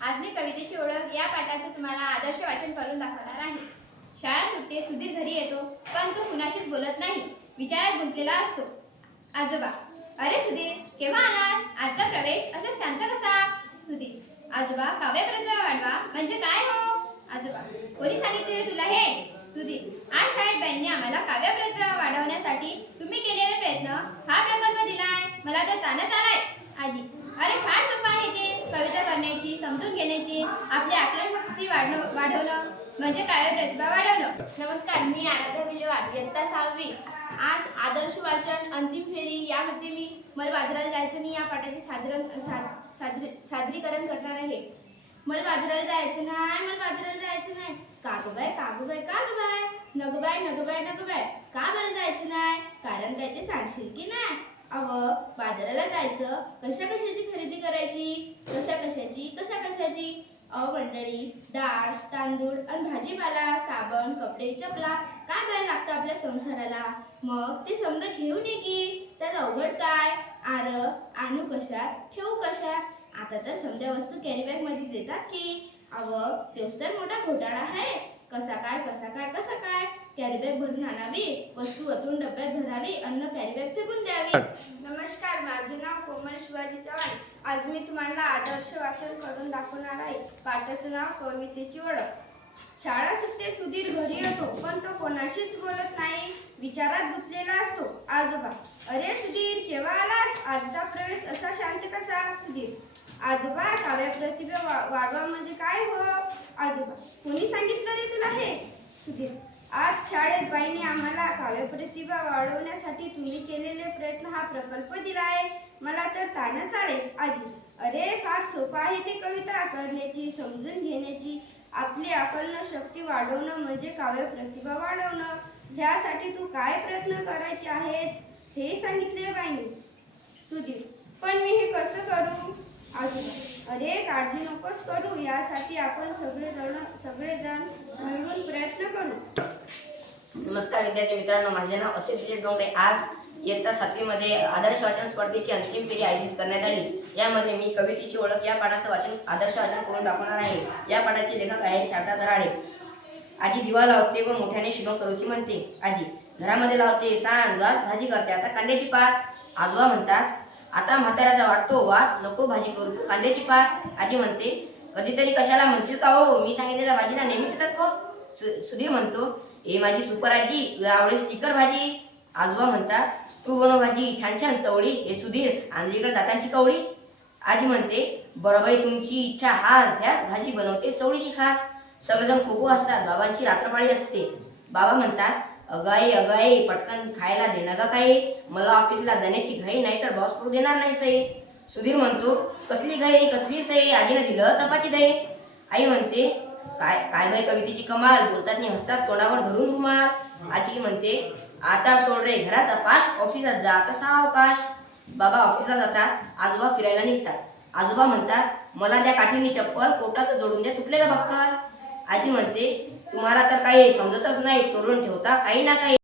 आज मी कवितेची ओळख या पाठाचं तुम्हाला आदर्श वाचन करून दाखवणार आहे। शाळा सुटते, सुधीर घरी येतो, पण तो कुणाशीच बोलत नाही, विचारात गुंतलेला असतो। आजोबा: अरे सुधीर, केव्हा आलास? आजचा प्रवेश असा शांत कसा? सुधीर: आजोबा, काव्यप्रतिभा वाढवा म्हणजे काय हो? आजोबा: कोणी सांगितले तुला हे? सुधीर: आज शाळेत बाईंनी आम्हाला काव्यप्रतिभा वाढवण्यासाठी तुम्ही केलेले प्रयत्न हा प्रकल्प दिलाय, मला तर ताणच आलाय। आजी: अरे फार सोपं आहे ते, कविता करण्याची, समजून घेण्याची, आपली आकलनशक्ती वाढवणं म्हणजे काव्यप्रतिभा वाढवणं। नमस्कार, मी आराध्या विलेवाड, इयत्ता 6वी। आज आदर्श वाचन अंतिम फेरी यामध्ये मी मला बाजाराला जायचं नाही या पाठाचे सादरीकरण करणार आहे। मला बाजाराला जायचं नाही, मला बाजाराला जायचं नाही। कागबाय कागबाय कागबाय, नगबाय नगबाय नगबाय, का बरं जायचं नाही? कारण काय ते सांगशील की नाही? बाजाराला जायचं, कशा कशाची खरेदी करायची? कशा कशाची? मंडळी, डाळ, तांदूळ आणि भाजीपाला, साबण, कपडे, चपला, काय बाय लागतं आपल्या संसाराला? मग ते समजा घेऊन ये की, त्यात अवघड काय? आणू कशात, ठेवू कशात? आता तर समजा वस्तू कॅरी बॅग मध्ये देतात की, तेच तर मोठा घोटाळा आहे। कसा काय? कॅरी बॅग भरून आणावी, वस्तू ओतून डब्यात भरावी, अन्न कॅरी बॅग फेकून द्यावी। नमस्कार, माझे नाव कोमल शिवाजी चव्हाण। आज मी तुम्हाला आदर्श वाचन करून दाखवणार आहे। पाठाचं नाव कवितेची ओळख। शाळा सुटते, सुधीर घरी येतो, पण तो कोणाशीच बोलत नाही, विचारात गुंतलेला असतो। आजोबा: अरे सुधीर, केव्हा आलास? आजचा प्रवेश असा शांत कसा? सुधीर: आजोबा, काव्यप्रतिभा वाढवा म्हणजे काय हो? आजोबा: कोणी सांगितलं रे तुला हे? सुधीर: आज शाळेत बाईंनी आम्हाला काव्यप्रतिभा वाढवण्यासाठी तुम्ही केलेले प्रयत्न हा प्रकल्प दिलाय, मला तर ताणच आले। आजी: अरे फार सोपं आहे ते, कविता करण्याची, समजून घेण्याची, आपली आकलनशक्ती वाढवणं म्हणजे काव्यप्रतिभा वाढवणं। ह्यासाठी तू काय प्रयत्न करायचे आहेस हे सांगितले बाईंनी। सुधीर: पण मी हे कसं करू? आजोबा: अरे काळजी नकोस करू, यासाठी आपण सगळेजण मिळून प्रयत्न करू। नमस्कार विद्यार्थी मित्रांनो, माझे नाव असित दिलीप डोंगरे। आज इयत्ता 7वी मध्ये आदर्श वाचन स्पर्धेची अंतिम फेरी आयोजित करण्यात आली। यामध्ये मी कवितेची ओळख या पाठाचं आदर्श वाचन करून दाखवणार आहे। या पाठाचे लेखक आहेत शारदा दराडे। आजी दिवा लावते व मोठ्याने शुभ करोती म्हणते। आजी: घरामध्ये लावते, सांज वाद भाजी करते, आता कांद्याची पात। आजोबा म्हणतात: आता म्हाताऱ्याचा वाटतो वाद, नको भाजी करू तू कांद्याची पात। आजी म्हणते: कधीतरी कशाला म्हणतील का हो, मी सांगितलेल्या भाजीला नेहमीच येतात को? सुधीर म्हणतो: ए माझी सुपर आजी, तुला आवडेल तिखट भाजी। आजोबा म्हणतात: तू बनव भाजी छान छान चवळी, हे सुधीर आंध्रीकडे दातांची कवळी। आजी म्हणते: बरं बाई, तुमची इच्छा, हा घ्या भाजी बनवते चवळीची खास। सगळेजण खोको असतात, बाबांची रात्रपाळी असते। बाबा म्हणतात: अगाई पटकन खायला दे ना ग काही, मला ऑफिसला जाण्याची घाई, नाही तर बॉस करू देणार नाही सई। सुधीर म्हणतो: कसली घाई कसली सई, आजीने दिलं चपाती दही। आई म्हणते: काय बाई कवितेची कमाल, बोलतात नाही हसतात तोंडावर धरून रुमाल। आजी म्हणते: आता सोड रे घराचा पाश, ऑफिसात जा आता सावकाश। बाबा ऑफिसला जातात, आजोबा फिरायला निघतात। आजोबा म्हणतात: मला त्या काठीनी चप्पल, पोटाचं जोडून द्या तुटलेलं बक्कल। आजी म्हणते: तुम्हाला तर काही समजतच नाही, तोडून ठेवता काही ना काही।